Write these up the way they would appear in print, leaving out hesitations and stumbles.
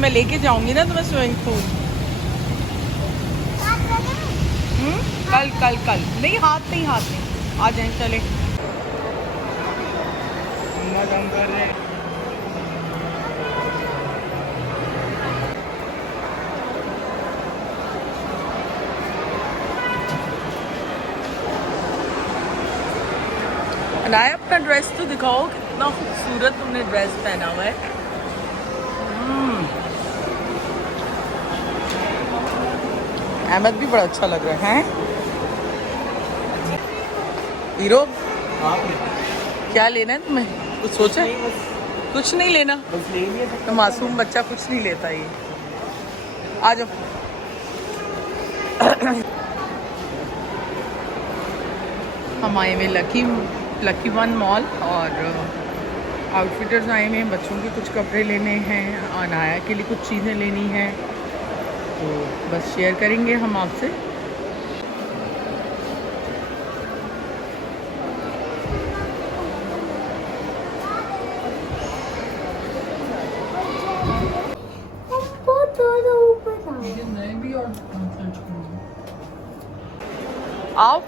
मैं लेके जाऊंगी ना तुम्हें स्विमिंग पूल। कल कल कल नहीं, हाथ नहीं हाथ नहीं, आ जाए चले। हम कर रहे हैं। अनाया अपना ड्रेस तो दिखाओ, कितना खूबसूरत तुमने ड्रेस पहना हुआ है। अहमद भी बड़ा अच्छा लग रहा है हीरो। क्या लेना है तुम्हें, कुछ सोचा है? कुछ नहीं लेना, तो मासूम बच्चा कुछ नहीं लेता ये। आ जाओ। हम आए हुए लकी वन मॉल और आउटफिटर्स आए हुए हैं, बच्चों के कुछ कपड़े लेने हैं, अनाया के लिए कुछ चीज़ें लेनी हैं, तो बस शेयर करेंगे हम आपसे। आओ।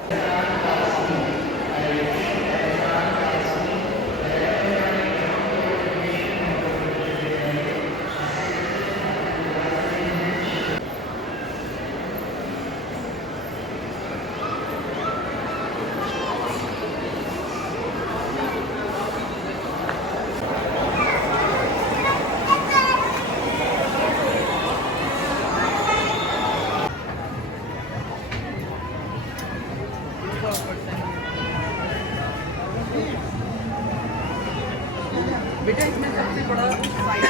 बेटा इसमें सबसे बड़ा साइज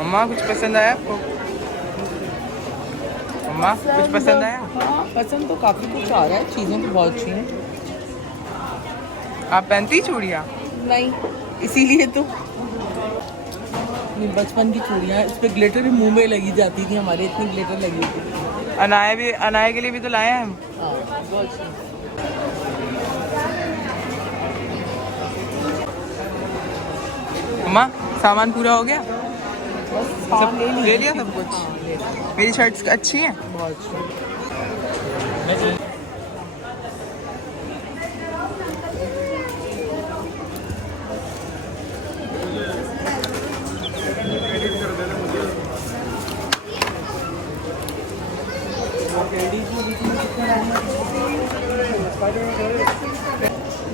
अम्मा कुछ पसंद आया आपको? अम्मा कुछ पसंद आया? हाँ पसंद तो काफ़ी कुछ आ रहा है, चीज़ें तो बहुत अच्छी हैं। आप पहनती ही चूड़ियाँ? नहीं, इसीलिए तो बचपन की चूड़ियाँ, इस पे ग्लिटर भी मुंह में लगी जाती थी हमारे, इतनी ग्लिटर लगी थी। अनाया के लिए भी तो लाए हैं हम। हाँ बहुत अच्छी। अम्मा सामान पूरा हो गया? सब ले लिया सब कुछ? हाँ, मेरी शर्ट्स अच्छी हैं? बहुत अच्छी।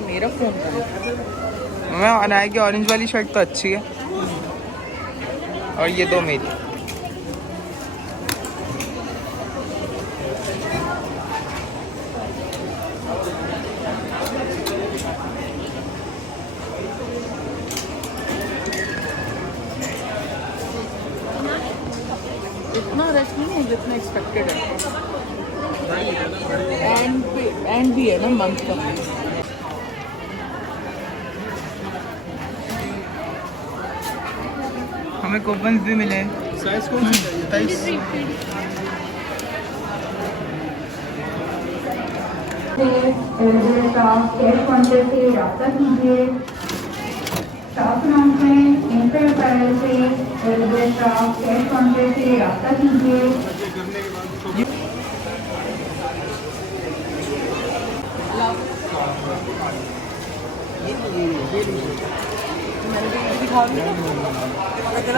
मेरा फोन कर, मैं अनाया की ऑरेंज वाली शर्ट तो अच्छी है, और ये दो मेरी। इतना रश नहीं है जितना एक्सपेक्टेड है, एंड भी है ना मंथ का। हमें कूपन्स भी मिले। साइज कौन सी चाहिए? कैश काउंटर से रब्ता कीजिए। स्टाफ अनाउंसमेंट इंटर पैनल से रेलवे स्टाफ कैश काउंटर से रब्ता कीजिए।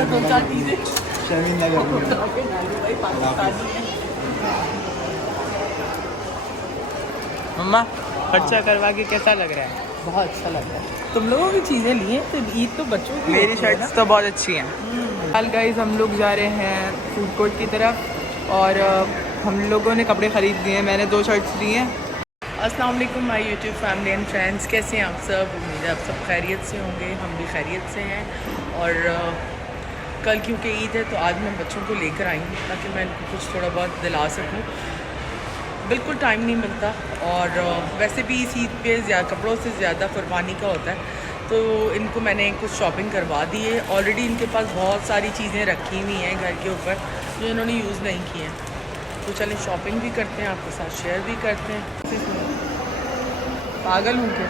दो चार चीजें मम्मा खर्चा करवा के कैसा लग रहा है? बहुत अच्छा लग रहा है। तुम लोगों की चीज़ें ली हैं तो ईद तो बच्चों की। मेरी शर्ट्स तो बहुत अच्छी हैं। हाल गाइस हम लोग जा रहे हैं फूड कोर्ट की तरफ और हम लोगों ने कपड़े ख़रीद लिए हैं। मैंने 2 शर्ट्स ली हैं। अस्सलाम वालेकुम my YouTube family and friends, कैसे हैं आप सब? उम्मीद है आप सब खैरियत से होंगे, हम भी खैरियत से हैं। और कल क्योंकि ईद है तो आज मैं बच्चों को लेकर आई हूँ ताकि मैं इनको कुछ थोड़ा बहुत दिला सकूँ। बिल्कुल टाइम नहीं मिलता और वैसे भी इस ईद पे कपड़ों से ज़्यादा कुर्बानी का होता है, तो इनको मैंने कुछ शॉपिंग करवा दी है। ऑलरेडी इनके पास बहुत सारी चीज़ें रखी हुई हैं घर के ऊपर जो इन्होंने यूज़ नहीं की हैं। तो चलें शॉपिंग भी करते हैं, आपके साथ शेयर भी करते हैं। पागल हूँ क्या?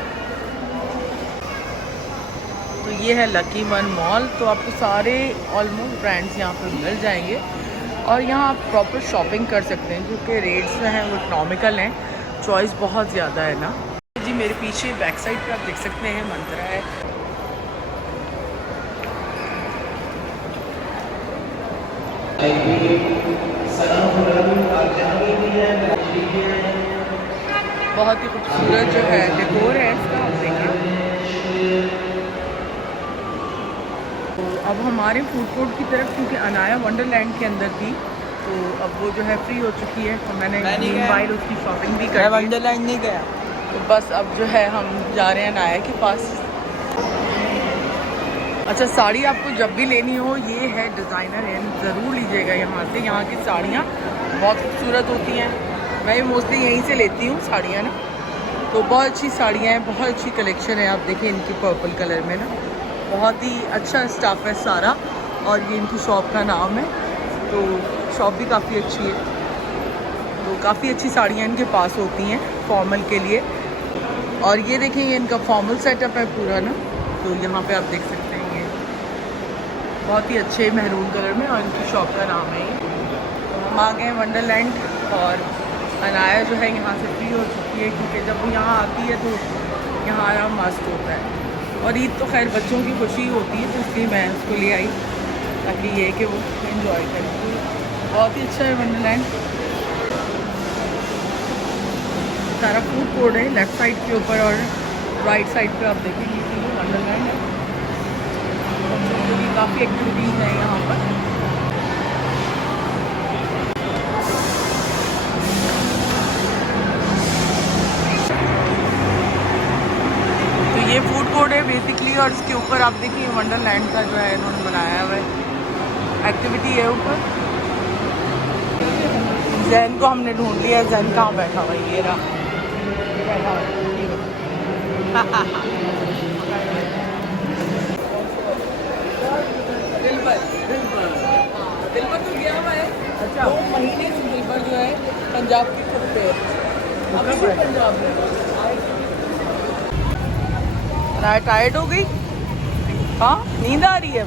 तो ये है लकी वन मॉल। तो आपको सारे ऑलमोस्ट ब्रांड्स यहाँ पर मिल जाएंगे और यहाँ आप प्रॉपर शॉपिंग कर सकते हैं क्योंकि रेट्स जो हैं वो इकनॉमिकल हैं, चॉइस बहुत ज़्यादा है ना जी। मेरे पीछे बैक साइड पे आप देख सकते हैं मंत्रा है। बहुत ही खूबसूरत जो है डेकोर है इसका, आप देखिए। तो अब हमारे फूड कोर्ट की तरफ, क्योंकि अनाया वंडरलैंड के अंदर थी तो अब वो जो है फ्री हो चुकी है, तो मैंने मोबाइल उसकी शॉपिंग भी कर ली। वंडरलैंड नहीं गया। तो बस अब जो है हम जा रहे हैं अनाया के पास। अच्छा, साड़ी आपको जब भी लेनी हो, ये है डिज़ाइनर है, ज़रूर लीजिएगा यहाँ से। यहाँ की साड़ियाँ बहुत खूबसूरत होती हैं। मैं मोस्टली यहीं से लेती हूँ साड़ियाँ ना, तो बहुत अच्छी साड़ियाँ हैं, बहुत अच्छी कलेक्शन है। आप देखिए इनकी पर्पल कलर में ना, बहुत ही अच्छा स्टाफ है सारा। और ये इनकी शॉप का नाम है, तो शॉप भी काफ़ी अच्छी है। तो काफ़ी अच्छी साड़ियाँ इनके पास होती हैं फॉर्मल के लिए। और ये देखें ये इनका फॉर्मल सेटअप है पूरा ना, तो यहाँ पे आप देख सकते हैं ये बहुत ही अच्छे महरून कलर में, और इनकी शॉप का नाम है ये। तो हम आ गए हैं वंडरलैंड, और अनाया जो है यहाँ से फ्री हो चुकी है क्योंकि जब वो यहाँ आती है तो यहाँ आना मस्त होता है। और ईद तो खैर बच्चों की खुशी होती है, तो इसलिए मैं उसको ले आई ताकि ये कि वो एंजॉय करें। बहुत ही अच्छा है वंडरलैंड। सारा फूड कोर्ट है लेफ़्ट साइड के ऊपर, और राइट साइड पे आप देखेंगे कि ये वंडरलैंड है। बच्चों की काफ़ी एक्टिविटीज़ हैं यहाँ पर। तो ये फूड कोर्ट है बेसिकली, और इसके ऊपर आप देखिए वंडरलैंड का जो है इन्होंने बनाया हुआ है, एक्टिविटी है ऊपर। जैन को हमने ढूंढ लिया, जैन कहाँ बैठा हुआ है? ये रहा बैठा हुआ। दिलबर तो गया हुआ है। अच्छा, 2 महीने से दिलबर जो है पंजाब की ट्रिप पे है। अभी भी पंजाब में टायर्ड हो गई। हाँ, नींद आ रही है।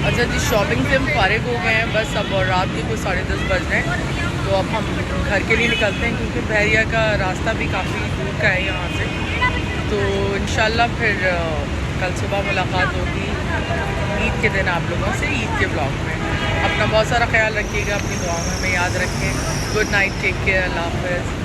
अच्छा जी, शॉपिंग से हम फारिग हो गए हैं बस अब, और रात के कुछ 10:30 बज रहे हैं। तो अब हम घर के लिए निकलते हैं क्योंकि बहरिया का रास्ता भी काफ़ी दूर का है यहाँ से। तो इंशाल्लाह फिर कल सुबह मुलाकात होगी ईद के दिन आप लोगों से, ईद के ब्लॉग में। अपना बहुत सारा ख्याल रखिएगा, अपनी दुआओं में हमें याद रखें। गुड नाइट, टेक केयर, अल्लाह हाफ़िज़।